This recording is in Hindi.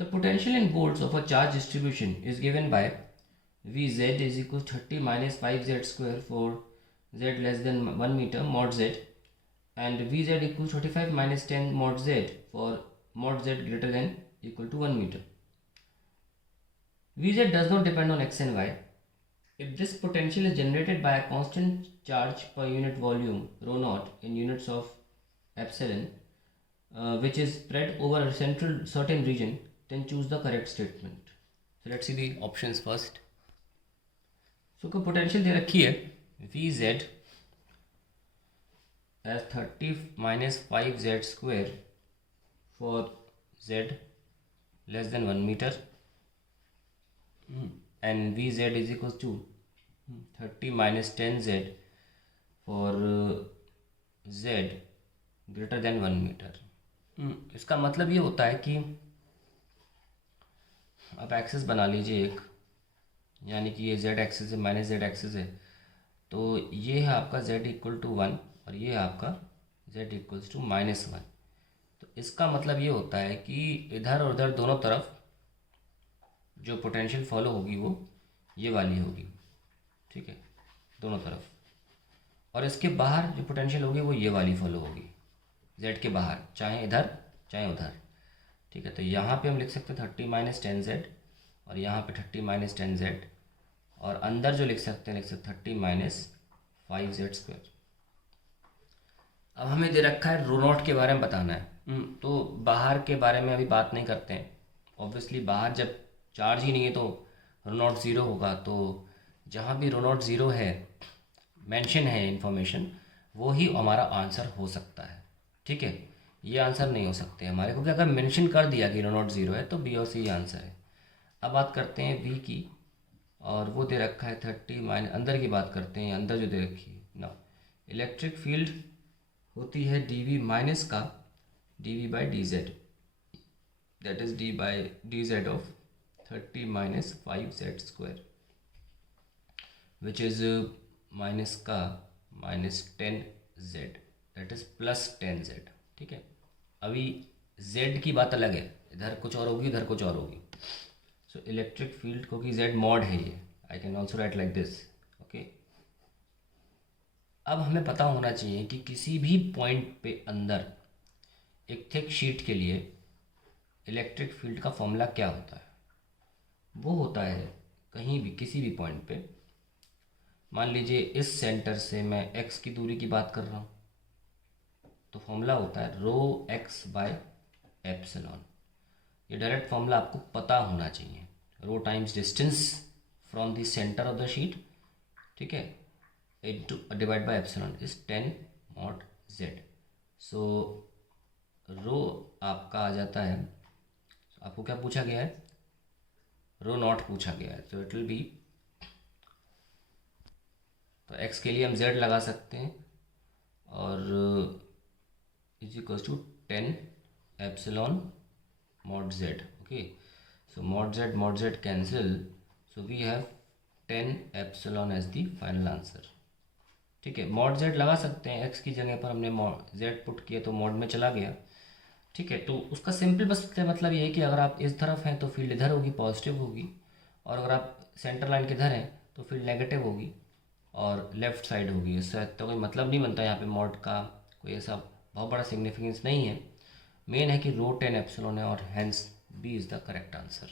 The potential in volts of a charge distribution is given by Vz is equal to 30 minus 5z square for z less than 1 meter mod z, and Vz equals 25 minus 10 mod z for mod z greater than equal to 1 meter. Vz does not depend on x and y. If this potential is generated by a constant charge per unit volume rho naught in units of epsilon, which is spread over a certain region, then choose the correct statement. So let's see the options first. So को potential दे रखी है Vz as 30 minus 5z square for z less than 1 meter, and Vz is equals to 30 minus 10z for z greater than 1 meter. इसका मतलब ये होता है कि आप एक्सिस बना लीजिए एक, यानी कि ये z एक्सिस है माइनस z एक्सिस है, तो ये है आपका z इक्वल टू 1 और ये है आपका z इक्वल्स टू -1. तो इसका मतलब ये होता है कि इधर और उधर दोनों तरफ जो पोटेंशियल फॉलो होगी वो ये वाली होगी, ठीक है, दोनों तरफ. और इसके बाहर जो पोटेंशियल होगी वो ये वाली फॉलो होगी, z के बाहर, चाहे इधर चाहे उधर, ठीक है. तो यहाँ पे हम लिख सकते हैं 30 माइनस 10z और यहाँ पे 30 माइनस 10z, और अंदर जो लिख सकते हैं 30 माइनस 5z स्क्वायर. अब हमें दे रखा है रो नॉट के बारे में बताना है. तो बाहर के बारे में अभी बात नहीं करते हैं. ऑब्वियसली बाहर जब चार्ज ही नहीं है तो रो नॉट ज़ीरो होगा. तो जहाँ भी रो नॉट ज़ीरो है, मेंशन है इन्फॉर्मेशन, वो ही हमारा आंसर हो सकता है, ठीक है. ये आंसर नहीं हो सकते हमारे, क्योंकि अगर मेंशन कर दिया कि रो नॉट ज़ीरो है तो बी और सी आंसर है. अब बात करते हैं वी की, और वो दे रखा है 30 माइनस, अंदर की बात करते हैं, अंदर जो दे रखी है ना, इलेक्ट्रिक फील्ड होती है डी वी माइनस का D V by D Z, that is D by D Z of 30 minus 5z square, which is minus का minus 10z, that is plus 10z, ठीक है. अभी z की बात अलग है, इधर कुछ और होगी इधर कुछ और होगी. सो इलेक्ट्रिक फील्ड, क्योंकि z मॉड है ये, I can also right like this, okay. अब हमें पता होना चाहिए कि किसी भी पॉइंट पे अंदर एक थिक शीट के लिए इलेक्ट्रिक फील्ड का फॉर्मूला क्या होता है. वो होता है कहीं भी किसी भी पॉइंट पे, मान लीजिए इस सेंटर से मैं x की दूरी की बात कर रहा हूँ, तो फॉर्मूला होता है रो x बाय एप्सिलॉन. ये डायरेक्ट फॉर्मूला आपको पता होना चाहिए. Rho times distance from the centre of the sheet, ठीक है, into divide by epsilon is 10 mod z. So rho आपका आ जाता है, आपको क्या पूछा गया है, रो नॉट पूछा गया है. तो इट विल बी, तो x के लिए हम z लगा सकते हैं, और is equals to 10 epsilon mod z, okay. So mod z cancel, so we have 10 epsilon as the final answer, ठीक है. mod z लगा सकते हैं, x की जगह पर हमने z पुट किया तो mod में चला गया, ठीक है. तो उसका सिंपल बस मतलब ये है कि अगर आप इस तरफ हैं तो फील्ड इधर होगी, पॉजिटिव होगी, और अगर आप सेंटर लाइन के इधर हैं तो फील्ड नेगेटिव होगी और लेफ़्ट साइड होगी. इससे तो कोई मतलब नहीं बनता यहाँ पे, मॉड का कोई ऐसा बहुत बड़ा सिग्निफिकेंस नहीं है. मेन है कि रो 10 एप्सिलॉन है, और hence B is the correct answer.